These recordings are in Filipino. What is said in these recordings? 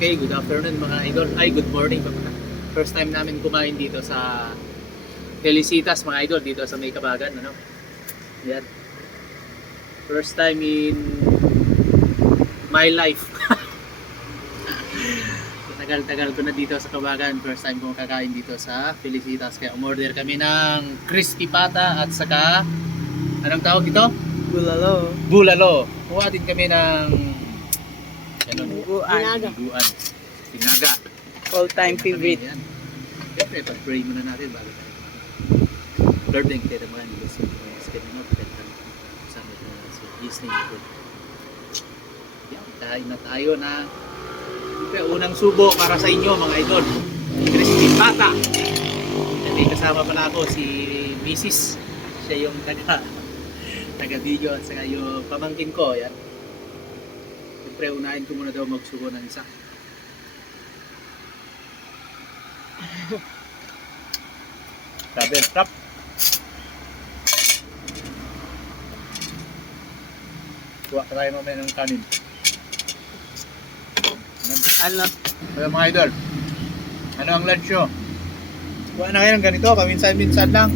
Okay, good afternoon mga idol. Ay, good morning pa pala. First time namin kumain dito sa Felicitas mga idol, dito sa May Kabagan, ano? Yan. First time in my life. Tagal-tagal ko na dito sa Kabagan. First time ko kakain dito sa Felicitas. Kaya umorder kami ng crispy pata at saka anong tawag ito? Bulalo. Bulalo. Kuha din kami ng Buguan. Biguan. Tinaga. All-time favorite. Yan. Siyempre, pag-pray muna natin bago tayo. Lord, thank you naman. Bless you. Skin mo. Sama ko na sa Disney. Yan. Kain na tayo na siyempre, unang subo para sa inyo mga idol. Crispy pata. May kasama pala ako si Mrs. Siya yung taga-video at saka yung pamangkin ko. Yan. Siyempre, unahin ko muna daw magsubo ng isa. Grabe, trap. Kuha ka tayo mamaya ng kanin. Ano? Kaya mga idol, ano ang lunch nyo? Kuha na kayo ng ganito, paminsan-minsan lang.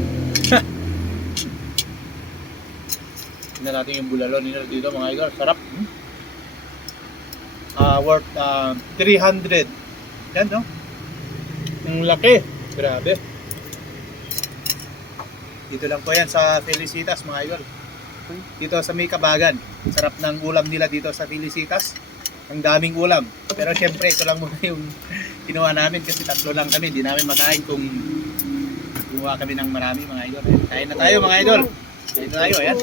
Tignan natin yung bulalo nila dito mga idol, sarap. Worth 300. Yan no? Ang laki. Grabe. Dito lang po yan sa Felicitas mga idol. Dito sa May Kabagan. Sarap ng ulam nila dito sa Felicitas. Ang daming ulam. Pero syempre ito lang muna yung kinuha namin kasi tatlo lang kami. Hindi namin makain kung gumawa kami ng marami mga idol. Kain na tayo mga idol. Kain na tayo. Ayan.